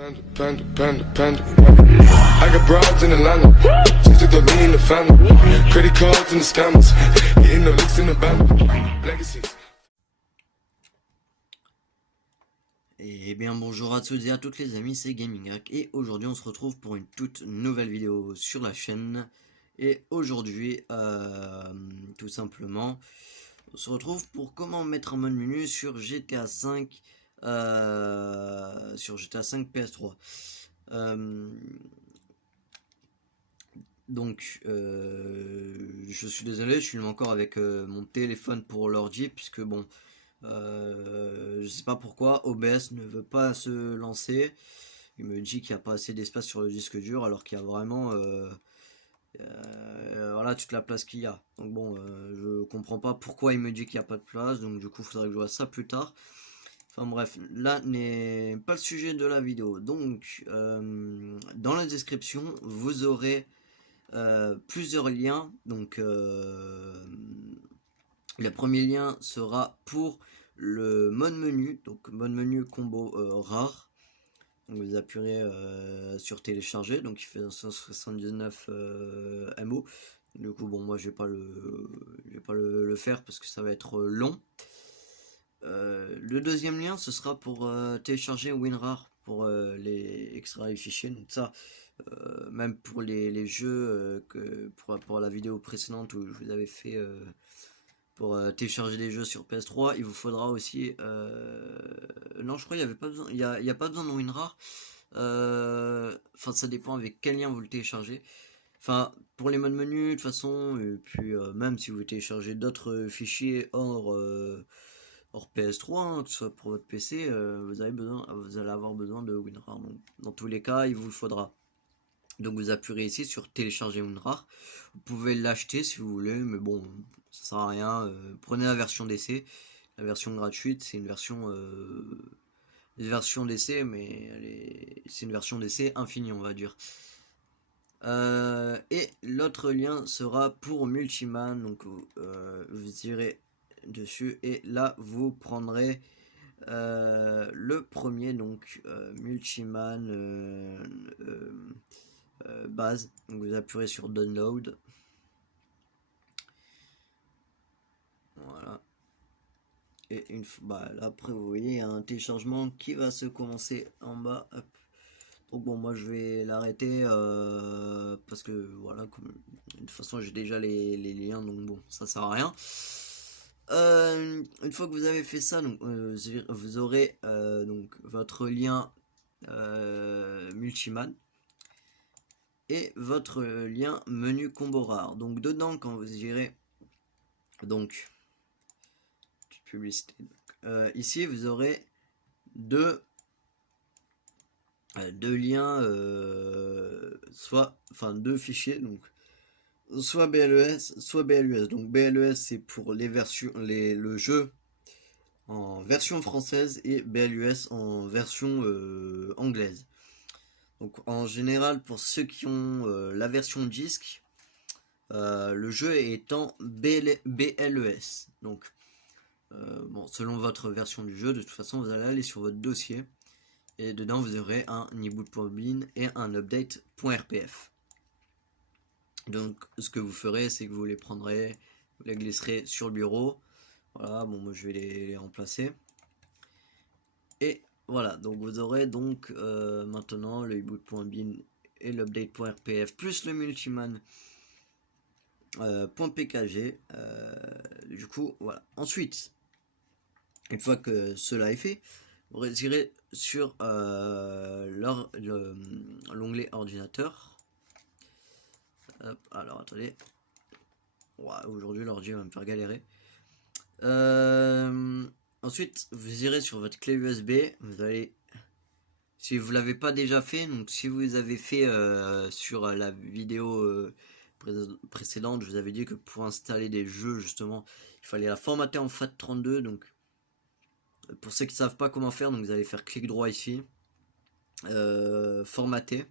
Panda. I got broads in Atlanta. Just took the lean in the family. Credit cards and the scammers. Hitting the licks in the band. Legacies. Et bien bonjour à tous et à toutes les amis, c'est GamingHack et aujourd'hui on se retrouve pour une toute nouvelle vidéo sur la chaîne. Et aujourd'hui, tout simplement, on se retrouve pour comment mettre un mode menu sur GTA 5 PS3. Je suis désolé, je filme encore avec mon téléphone pour l'ordi puisque bon, je sais pas pourquoi OBS ne veut pas se lancer. Il me dit qu'il n'y a pas assez d'espace sur le disque dur alors qu'il y a vraiment voilà toute la place qu'il y a. Donc bon, je comprends pas pourquoi il me dit qu'il n'y a pas de place, donc du coup il faudrait que je vois ça plus tard. Enfin bref, là n'est pas le sujet de la vidéo. Donc dans la description vous aurez plusieurs liens. Donc le premier lien sera pour le mode menu, donc mode menu combo rare. Donc vous appuierez sur télécharger, donc il fait 179 MO. Du coup bon, moi je vais pas le faire parce que ça va être long. Le deuxième lien ce sera pour télécharger WinRAR pour les extraire les fichiers. Donc ça même pour les jeux que pour la vidéo précédente où je vous avais fait pour télécharger des jeux sur PS3, il vous faudra aussi non, je crois qu'il y avait pas besoin, il y a pas besoin de WinRAR. Enfin ça dépend avec quel lien vous le téléchargez. Enfin pour les modes menu de toute façon, et puis même si vous téléchargez d'autres fichiers hors PS3, hein, que ce soit pour votre PC, vous allez avoir besoin de WinRAR. Donc dans tous les cas il vous le faudra. Donc vous appuierez ici sur télécharger WinRAR. Vous pouvez l'acheter si vous voulez, mais bon, ça sert à rien. Prenez la version d'essai. La version gratuite, c'est une version d'essai, mais c'est une version d'essai infinie, on va dire. Et l'autre lien sera pour Multiman. Donc vous irez dessus et là vous prendrez le premier, donc Multiman base. Donc vous appuierez sur download. Voilà. Et une fois, là, après vous voyez il y a un téléchargement qui va se commencer en bas. Hop. Donc bon, moi je vais l'arrêter parce que voilà, comme de toute façon j'ai déjà les liens, donc bon, ça sert à rien. Une fois que vous avez fait ça, donc vous aurez donc votre lien Multiman et votre lien menu combo rare. Donc dedans, quand vous irez, donc publicité, ici vous aurez deux liens, deux fichiers, donc soit BLES, soit BLUS. Donc BLES c'est pour les versions, le jeu en version française et BLUS en version anglaise. Donc en général pour ceux qui ont la version disque, le jeu est en BLES. Donc bon, selon votre version du jeu, de toute façon vous allez aller sur votre dossier et dedans vous aurez un eboot.bin et un update.rpf. Donc ce que vous ferez, c'est que vous les prendrez, vous les glisserez sur le bureau. Voilà, bon moi je vais les remplacer. Et voilà, donc vous aurez donc maintenant le eboot.bin et l'update.rpf plus le multiman .pkg. Du coup voilà. Ensuite, une fois que cela est fait, vous irez sur l'onglet ordinateur. Hop, alors attendez. Ouais, aujourd'hui l'ordi va me faire galérer. Ensuite, vous irez sur votre clé USB. Vous allez, si vous l'avez pas déjà fait, donc si vous avez fait sur la vidéo précédente, je vous avais dit que pour installer des jeux, justement, il fallait la formater en FAT32. Donc, pour ceux qui ne savent pas comment faire, donc vous allez faire clic droit ici, formater,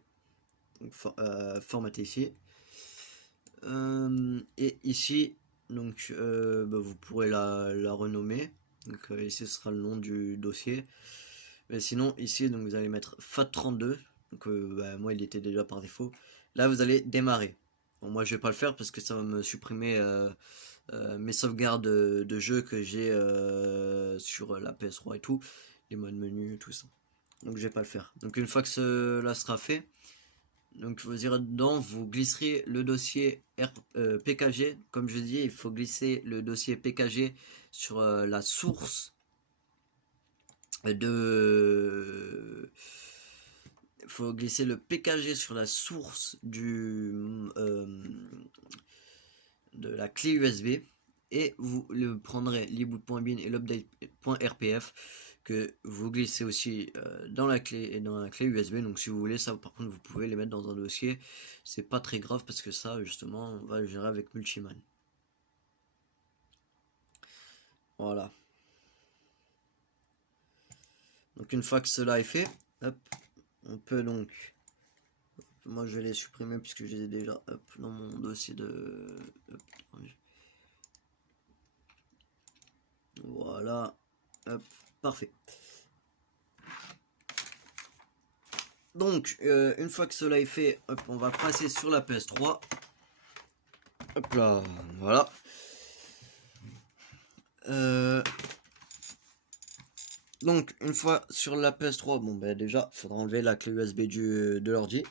donc, formater ici, et ici. Donc vous pourrez la renommer. Donc ici ce sera le nom du dossier. Mais sinon, ici, donc vous allez mettre FAT32. Donc moi, il était déjà par défaut. Là, vous allez démarrer. Bon, moi, je vais pas le faire parce que ça va me supprimer mes sauvegardes de jeu que j'ai sur la PS3 et tout. Les modes menu, tout ça. Donc, je vais pas le faire. Donc, une fois que cela sera fait, donc vous irez dedans, vous glisserez le dossier PKG. Comme je dis, il faut glisser le dossier PKG sur la source de... Il faut glisser le PKG sur la source de la clé USB et vous le prendrez l'eboot.bin et l'update.rpf que vous glissez aussi dans la clé USB. Donc si vous voulez ça, par contre, vous pouvez les mettre dans un dossier, c'est pas très grave parce que ça justement on va le gérer avec Multiman. Voilà. Donc une fois que cela est fait, hop, on peut donc, moi je vais les supprimer puisque je les ai déjà dans mon dossier de... Hop, voilà, hop, parfait. Donc, une fois que cela est fait, hop, on va passer sur la PS3. Hop là, voilà. Donc, une fois sur la PS3, bon ben déjà, il faudra enlever la clé USB de l'ordi.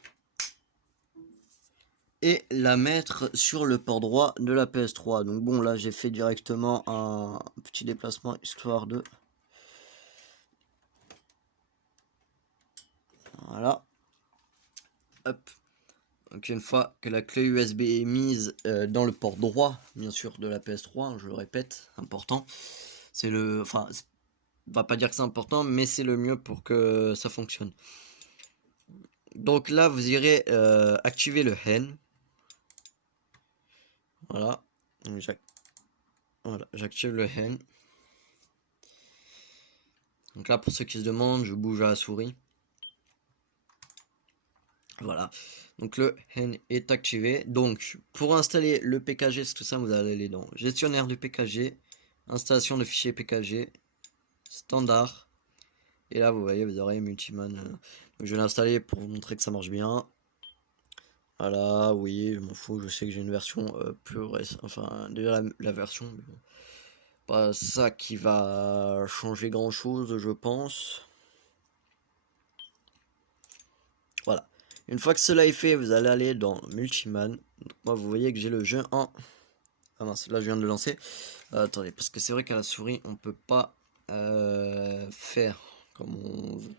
Et la mettre sur le port droit de la PS3. Donc bon, là j'ai fait directement un petit déplacement histoire de... Voilà. Hop. Donc une fois que la clé USB est mise dans le port droit, bien sûr, de la PS3, hein, je le répète, important. C'est le... Enfin, on va pas dire que c'est important, mais c'est le mieux pour que ça fonctionne. Donc là, vous irez activer le hen. Voilà. Voilà, j'active le hen. Donc là, pour ceux qui se demandent, je bouge à la souris. Voilà, donc le hen est activé. Donc pour installer le PKG, c'est tout ça, vous allez aller dans gestionnaire du PKG, installation de fichier PKG, standard. Et là vous voyez, vous aurez Multiman. Donc, je vais l'installer pour vous montrer que ça marche bien. Voilà, oui, je m'en fous, je sais que j'ai une version plus récente, enfin déjà la version, mais bon, pas ça qui va changer grand chose, je pense. Voilà. Une fois que cela est fait, vous allez aller dans Multiman. Donc, moi, vous voyez que j'ai le jeu en... Ah mince, là je viens de le lancer. Attendez, parce que c'est vrai qu'à la souris, on peut pas faire comme on veut.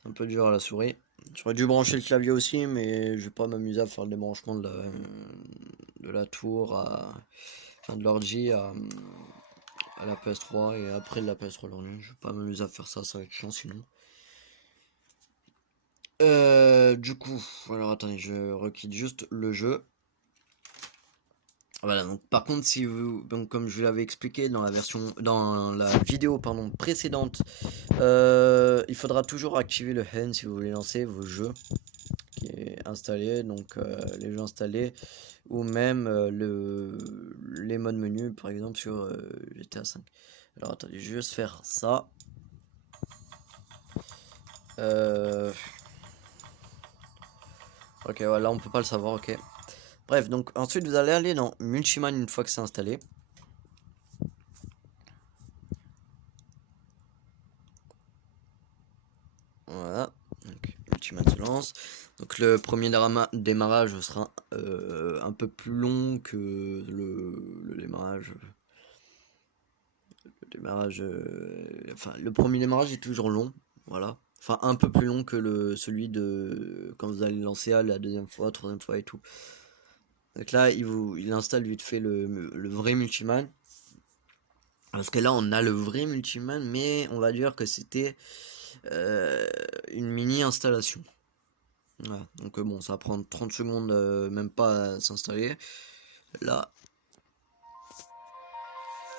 C'est un peu dur à la souris. J'aurais dû brancher le clavier aussi, mais je vais pas m'amuser à faire le débranchement de la tour, enfin de l'ordi à la PS3 et après de la PS3 l'ordi. Je vais pas m'amuser à faire ça, ça va être chiant sinon. Du coup, alors attendez, je requitte juste le jeu. Voilà, donc par contre, si vous, donc comme je l'avais expliqué dans la vidéo pardon, précédente, il faudra toujours activer le hen si vous voulez lancer vos jeux qui est installé, donc les jeux installés, ou même les modes menu, par exemple sur GTA 5. Alors attendez, je vais juste faire ça. Ok, voilà, on peut pas le savoir, ok. Bref, donc ensuite vous allez aller dans Multiman une fois que c'est installé. Voilà, donc Multiman se lance. Donc le premier démarrage sera un peu plus long que le démarrage. Enfin, le premier démarrage est toujours long, voilà. Enfin, un peu plus long que celui de quand vous allez lancer à la deuxième fois, troisième fois et tout. Donc là, il installe vite fait le vrai Multiman. Parce que là, on a le vrai Multiman, mais on va dire que c'était une mini installation. Voilà. Donc bon, ça va prendre 30 secondes, même pas à s'installer. Là.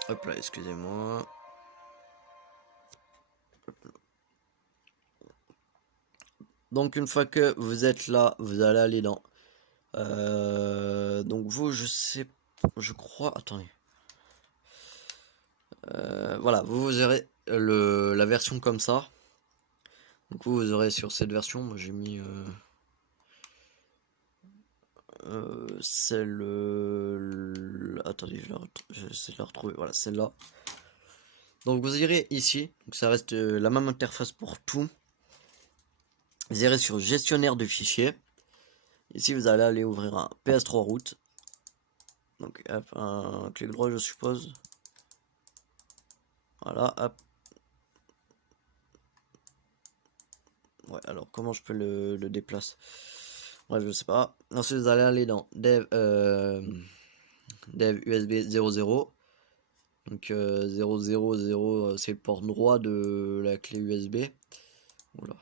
Hop là, excusez-moi. Donc une fois que vous êtes là, vous allez aller dans... donc vous, je crois... Attendez. Voilà, vous aurez la version comme ça. Du coup, vous aurez sur cette version, moi j'ai mis celle. Attendez, j'essaie de la retrouver. Voilà, celle-là. Donc vous irez ici, donc ça reste la même interface pour tout. Vous irez sur gestionnaire de fichiers. Ici, vous allez aller ouvrir un PS3 root. Donc, hop, un clic droit, je suppose. Voilà, hop. Ouais, alors comment je peux le déplacer? Bref, je sais pas. Ensuite, vous allez aller dans dev USB 00. Donc 000, c'est le port droit de la clé USB. Oula.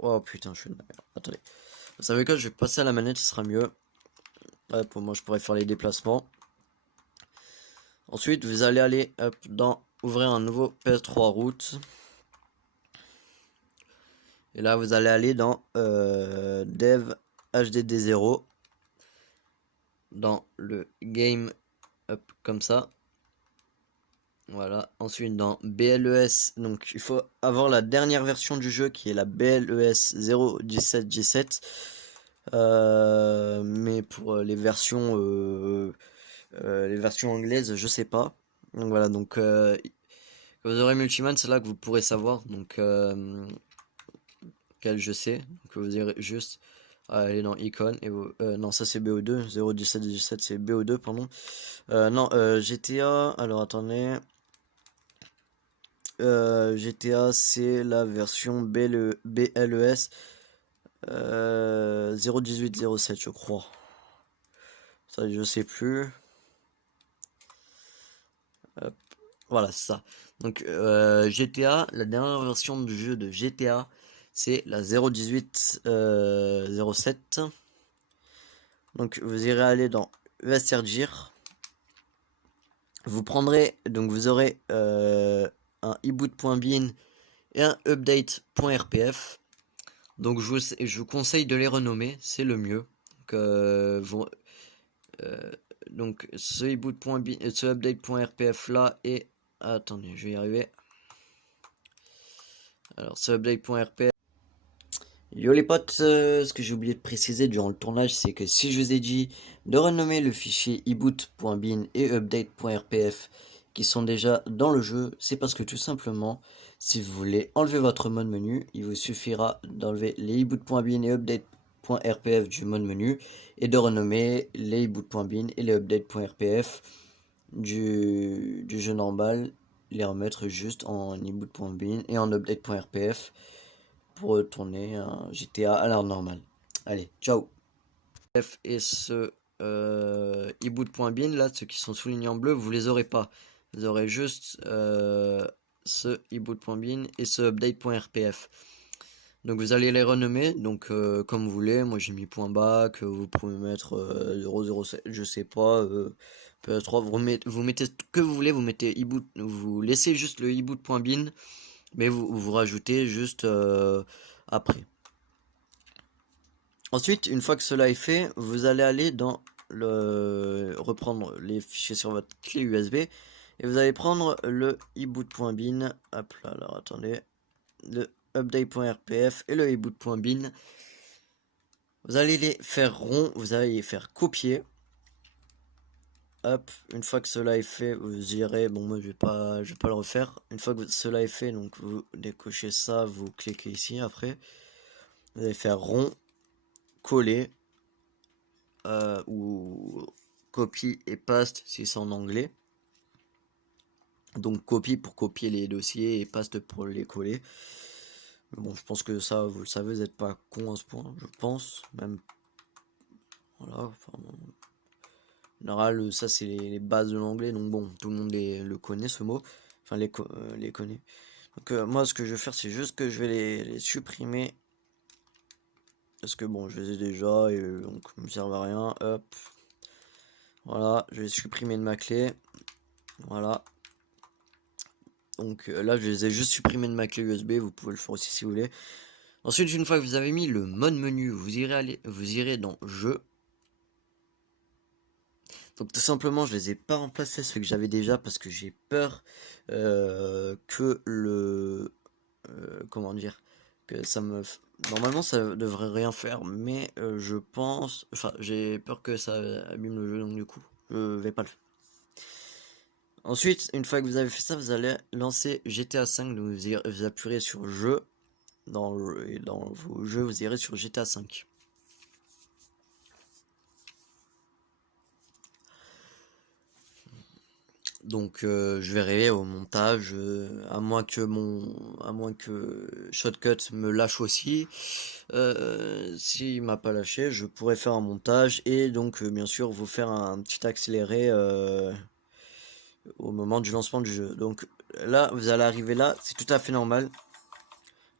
Oh putain, je suis une merde. Attendez. Vous savez quoi, je vais passer à la manette, ce sera mieux. Ouais, pour moi, je pourrais faire les déplacements. Ensuite, vous allez aller hop, dans ouvrir un nouveau PS3 root. Et là, vous allez aller dans dev HDD0. Dans le game, hop, comme ça. Voilà. Ensuite, dans BLES, donc il faut avoir la dernière version du jeu qui est la BLES 0.17.17. Mais pour les versions anglaises, je sais pas. Donc voilà, donc quand vous aurez Multiman, c'est là que vous pourrez savoir donc quel je sais. Donc vous irez juste aller dans Icon et vous, non, ça c'est BO2, 0.17.17 c'est BO2, pardon. Non, GTA, alors attendez. GTA c'est la version BLES 0.18.07 je crois. Ça je sais plus. Hop. Voilà, c'est ça. Donc GTA, la dernière version du jeu de GTA, c'est la 0.18.07. Donc vous irez aller dans USRGIR. Vous prendrez, donc vous aurez un eboot.bin et un update.rpf. Donc je vous conseille de les renommer, c'est le mieux. Donc ce eboot.bin, ce update.rpf là et attendez, je vais y arriver. Alors ce update.rpf. Yo les potes, ce que j'ai oublié de préciser durant le tournage, c'est que si je vous ai dit de renommer le fichier eboot.bin et update.rpf qui sont déjà dans le jeu, c'est parce que tout simplement, si vous voulez enlever votre mode menu, il vous suffira d'enlever les eboot.bin et update.rpf du mode menu et de renommer les eboot.bin et les update.rpf du jeu normal, les remettre juste en eboot.bin et en update.rpf pour retourner un GTA à l'heure normale. Allez, ciao. F et ce eboot.bin là, ceux qui sont soulignés en bleu, vous les aurez pas. Vous aurez juste ce eboot.bin et ce update.rpf. Donc vous allez les renommer donc comme vous voulez. Moi j'ai mis .bac, vous pouvez mettre 007, je sais pas, PS3, vous mettez ce que vous voulez, vous mettez eboot, vous laissez juste le eboot.bin, mais vous rajoutez juste après. Ensuite, une fois que cela est fait, vous allez aller dans reprendre les fichiers sur votre clé USB et vous allez prendre le eboot.bin. Hop là, alors attendez, le update.rpf et le eboot.bin. Vous allez les faire rond, vous allez les faire copier. Hop, une fois que cela est fait, vous irez, bon moi je vais pas le refaire. Une fois que cela est fait, donc vous décochez ça, vous cliquez ici après. Vous allez faire rond, coller, ou copie et paste si c'est en anglais. Donc copie pour copier les dossiers et paste pour les coller. Mais bon, je pense que ça, vous le savez, vous n'êtes pas con à ce point, je pense. Même, voilà, enfin, en général, ça c'est les bases de l'anglais, donc bon, tout le monde le connaît ce mot. Enfin, les connaît. Donc moi, ce que je vais faire, c'est juste que je vais les supprimer. Parce que bon, je les ai déjà, et donc ça me servent à rien. Hop. Voilà, je vais supprimer de ma clé. Voilà. Donc là, je les ai juste supprimés de ma clé USB. Vous pouvez le faire aussi si vous voulez. Ensuite, une fois que vous avez mis le mode menu, vous irez dans Jeux. Donc tout simplement, je les ai pas remplacés ceux que j'avais déjà parce que j'ai peur que comment dire, que ça me... Normalement ça devrait rien faire, mais je pense... Enfin, j'ai peur que ça abîme le jeu, donc du coup, je vais pas le faire. Ensuite, une fois que vous avez fait ça, vous allez lancer GTA 5, donc vous appuierez sur jeu, dans vos jeux, vous irez sur GTA 5. Donc je verrai au montage, à moins que Shotcut me lâche aussi. S'il m'a pas lâché, je pourrais faire un montage et donc bien sûr vous faire un petit accéléré au moment du lancement du jeu. Donc là, vous allez arriver là, c'est tout à fait normal.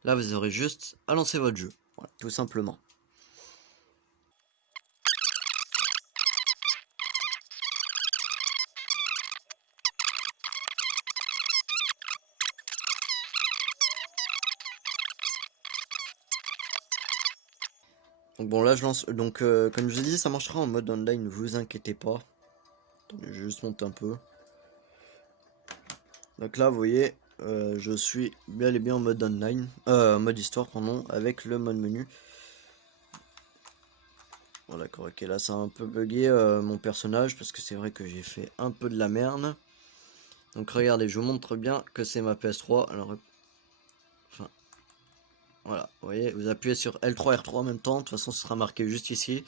Là, vous aurez juste à lancer votre jeu, voilà, tout simplement. Donc bon, là je lance. Donc comme je vous ai dit, ça marchera en mode online, ne vous inquiétez pas. Attendez, je vais juste monter un peu. Donc là, vous voyez, je suis bel et bien en mode online, mode histoire, pardon, avec le mode menu. Bon, d'accord, ok, là ça a un peu bugué mon personnage parce que c'est vrai que j'ai fait un peu de la merde. Donc regardez, je vous montre bien que c'est ma PS3. Alors, enfin, voilà, vous voyez, vous appuyez sur L3, R3 en même temps. De toute façon, ce sera marqué juste ici.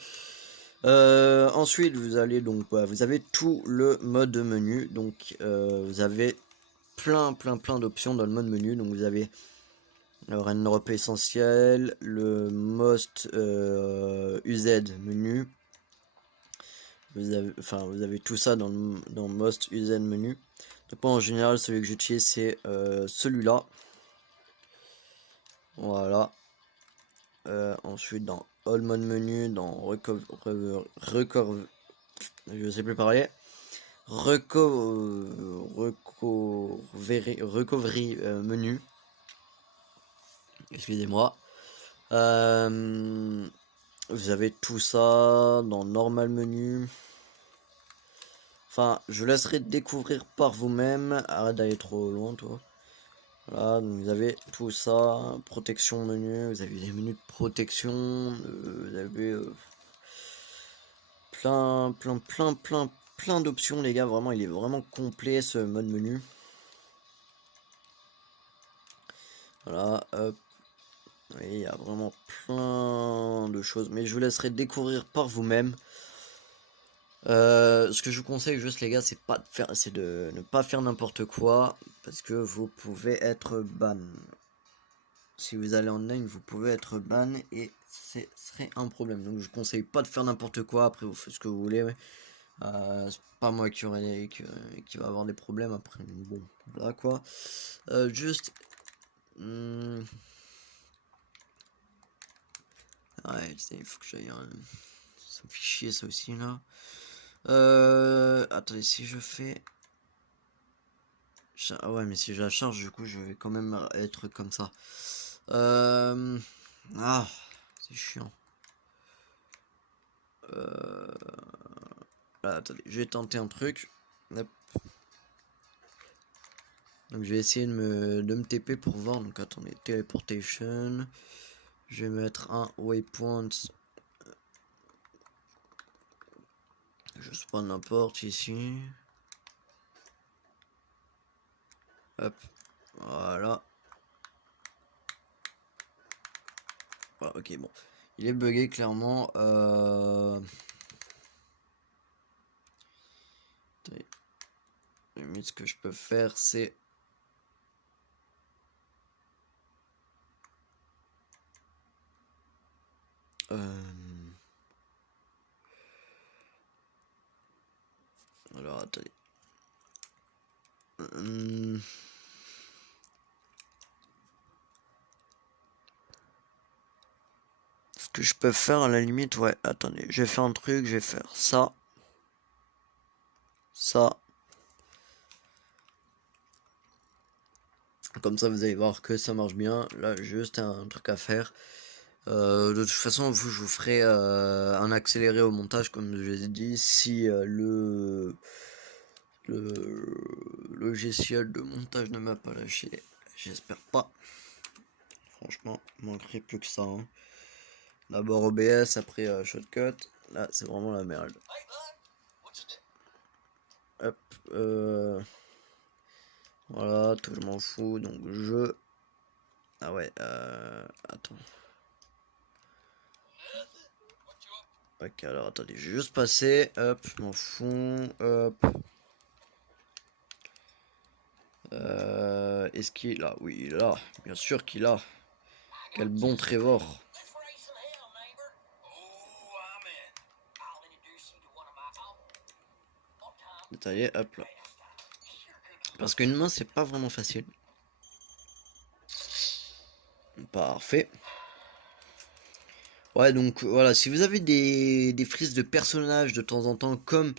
Ensuite, vous allez donc, vous avez tout le mode menu. Donc, vous avez plein d'options dans le mode menu. Donc, vous avez le Rain essentiel, le Most UZ menu. Vous avez tout ça dans Most UZ menu. Donc, moi, en général, celui que j'utilise, c'est celui-là. Voilà. Ensuite, dans All Mode Menu, dans je sais plus parler. Recovery menu. Excusez-moi. Vous avez tout ça dans normal menu. Enfin, je laisserai découvrir par vous-même. Arrête d'aller trop loin, toi. Voilà, donc vous avez tout ça. Protection menu. Vous avez des menus de protection. Vous avez plein d'options, les gars. Vraiment, il est vraiment complet ce mode menu. Voilà, hop. Oui, il y a vraiment plein de choses, mais je vous laisserai découvrir par vous-même. Ce que je vous conseille juste, les gars, c'est de ne pas faire n'importe quoi, parce que vous pouvez être ban. Si vous allez en ligne, vous pouvez être ban et ce serait un problème. Donc je conseille pas de faire n'importe quoi. Après, vous faites ce que vous voulez. Ouais. C'est pas moi qui va avoir des problèmes après. Bon, là quoi. Juste. Ouais, il faut que j'aille. Ça me fait chier ça aussi là. Attendez, si je fais. Ah ouais, mais si je la charge, du coup, je vais quand même être comme ça. Ah, c'est chiant. Là, attendez, je vais tenter un truc. Hop. Donc, je vais essayer de me TP pour voir. Donc, attendez, teleportation. Je vais mettre un waypoint. Je sais pas n'importe ici. Hop, voilà. Ah, ok, bon. Il est bugué clairement. Limite, ce que je peux faire, c'est. Alors, attendez. Ce que je peux faire à la limite, ouais, attendez, je vais faire un truc, je vais faire ça. Ça. Comme ça, vous allez voir que ça marche bien. Là, juste un truc à faire. De toute façon, je vous ferai un accéléré au montage, comme je l'ai dit, si le logiciel de montage ne m'a pas lâché. J'espère pas. Franchement, il manquerait plus que ça. Hein. D'abord OBS, après Shotcut. Là, c'est vraiment la merde. Hop. Voilà, tout je m'en fous. Donc je... Ah ouais, attends. Ok, alors attendez, je vais juste passer. Hop, je m'en fous. Hop. Est-ce qu'il est là? Oui, il est là. Bien sûr qu'il a. Quel bon Trevor. Détaillé, hop là. Parce qu'une main, c'est pas vraiment facile. Parfait. Ouais, donc voilà, si vous avez des frises de personnages de temps en temps, comme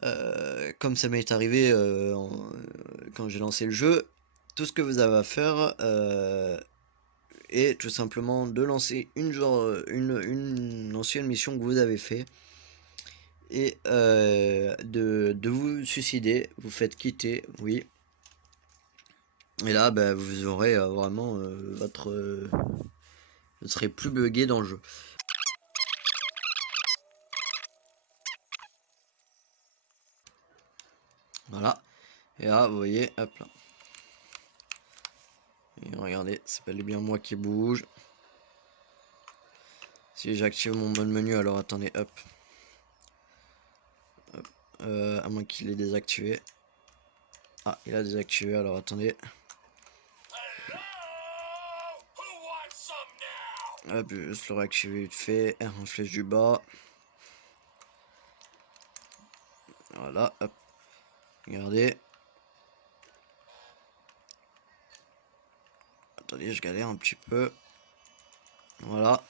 ça m'est arrivé quand j'ai lancé le jeu, tout ce que vous avez à faire est tout simplement de lancer une ancienne mission que vous avez fait et de vous suicider, vous faites quitter, oui. Et là, bah, vous aurez vraiment vous serez plus buggé dans le jeu. Voilà. Et là, vous voyez, hop là. Et regardez, c'est bel et bien moi qui bouge. Si j'active mon mode menu, alors attendez, hop. Hop. À moins qu'il ait désactivé. Ah, il a désactivé, alors attendez. Hop, je vais juste le réactiver vite fait. En flèche du bas. Voilà, hop. Regardez. Attendez, je galère un petit peu. Voilà.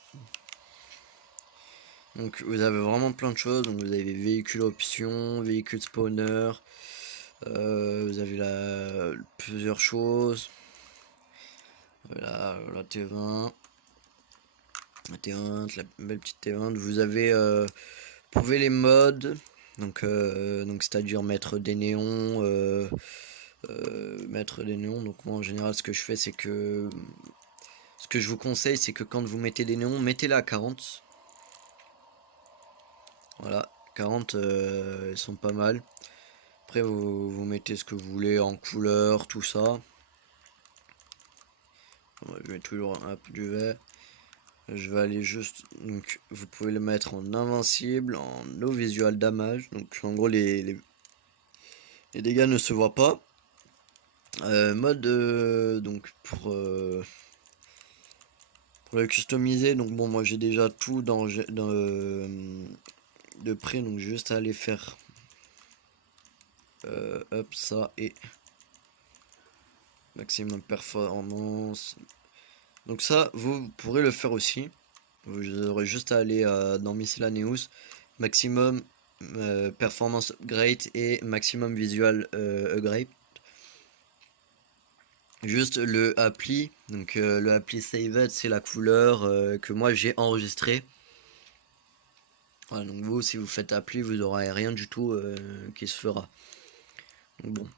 Donc vous avez vraiment plein de choses. Donc vous avez véhicule option, véhicule spawner. Vous avez plusieurs choses. Voilà, la T20. La T20, la belle petite T20. Vous avez prouver les modes. Donc c'est-à-dire mettre des néons. Donc moi en général ce que je fais c'est que ce que je vous conseille c'est que quand vous mettez des néons, mettez-les à 40. Voilà, 40 ils sont pas mal. Après vous mettez ce que vous voulez en couleur, tout ça. Je mets toujours un peu du vert. Je vais aller juste, donc vous pouvez le mettre en invincible, en no visual damage. Donc en gros les dégâts ne se voient pas. Mode donc pour le customiser, donc bon moi j'ai déjà tout de près, donc juste à aller faire hop ça et maximum performance. Donc ça vous pourrez le faire aussi. Vous aurez juste à aller dans Miscellaneous, maximum performance upgrade et maximum visual upgrade. Juste le appli, donc le appli saved c'est la couleur que moi j'ai enregistré. Voilà, donc vous si vous faites appli vous aurez rien du tout qui se fera. Donc bon.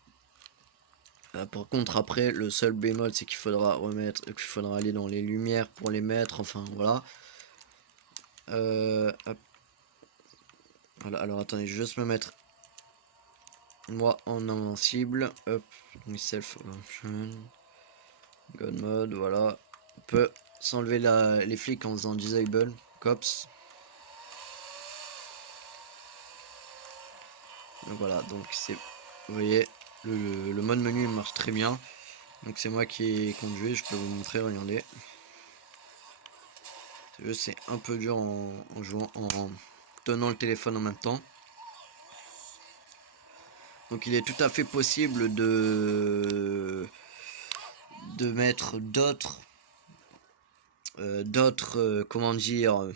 Par contre après le seul bémol c'est qu'il faudra aller dans les lumières pour les mettre, enfin voilà. Hop. Voilà, alors attendez, je vais juste me mettre moi en invincible. Hop, self option. God mode, voilà. On peut s'enlever les flics en faisant disable cops. Donc voilà, donc c'est, vous voyez, le mode menu marche très bien. Donc c'est moi qui ai conduit, je peux vous montrer, regardez. C'est un peu dur en jouant, en tenant le téléphone en même temps. Donc il est tout à fait possible de mettre comment dire,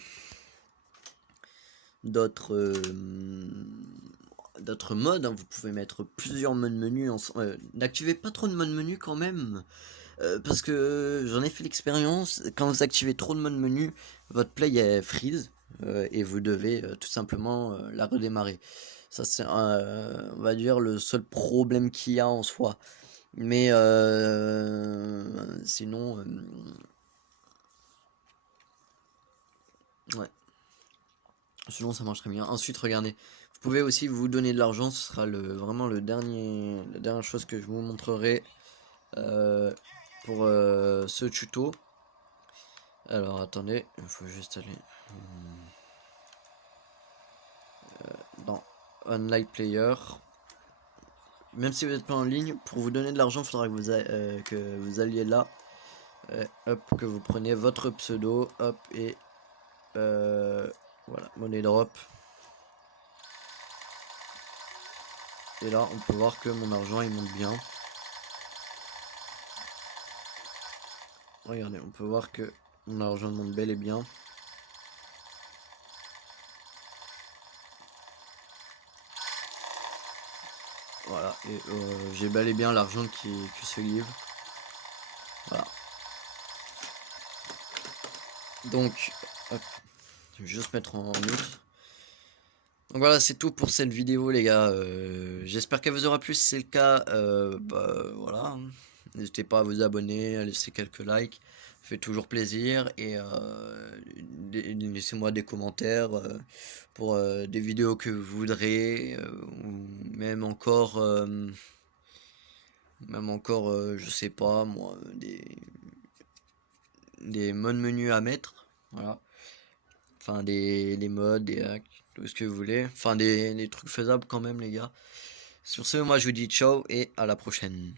d'autres modes, hein. Vous pouvez mettre plusieurs modes menu. N'activez pas trop de modes menu quand même, parce que j'en ai fait l'expérience. Quand vous activez trop de modes menu, votre play est freeze et vous devez tout simplement la redémarrer. Ça c'est on va dire le seul problème qu'il y a en soi. Mais sinon, ouais. Sinon, ça marche très bien. Ensuite, regardez, vous pouvez aussi vous donner de l'argent. Ce sera vraiment la dernière chose que je vous montrerai pour ce tuto. Alors, attendez, il faut juste aller dans Online Player. Même si vous n'êtes pas en ligne, pour vous donner de l'argent, il faudra que vous alliez là. Hop, que vous preniez votre pseudo, hop, et voilà, money drop. Et là, on peut voir que mon argent, il monte bien. Regardez, on peut voir que mon argent monte bel et bien. Voilà, et j'ai bel et bien l'argent qui se livre. Voilà. Donc, hop, je vais juste mettre en mute. Donc voilà, c'est tout pour cette vidéo, les gars. J'espère qu'elle vous aura plu. Si c'est le cas, voilà. Hein. N'hésitez pas à vous abonner, à laisser quelques likes. Ça fait toujours plaisir. Et laissez-moi des commentaires pour des vidéos que vous voudrez. Ou même encore, je sais pas, moi, des modes menus à mettre. Voilà. Enfin, des modes, des hacks, tout ce que vous voulez. Enfin, des trucs faisables quand même, les gars. Sur ce, moi, je vous dis ciao et à la prochaine.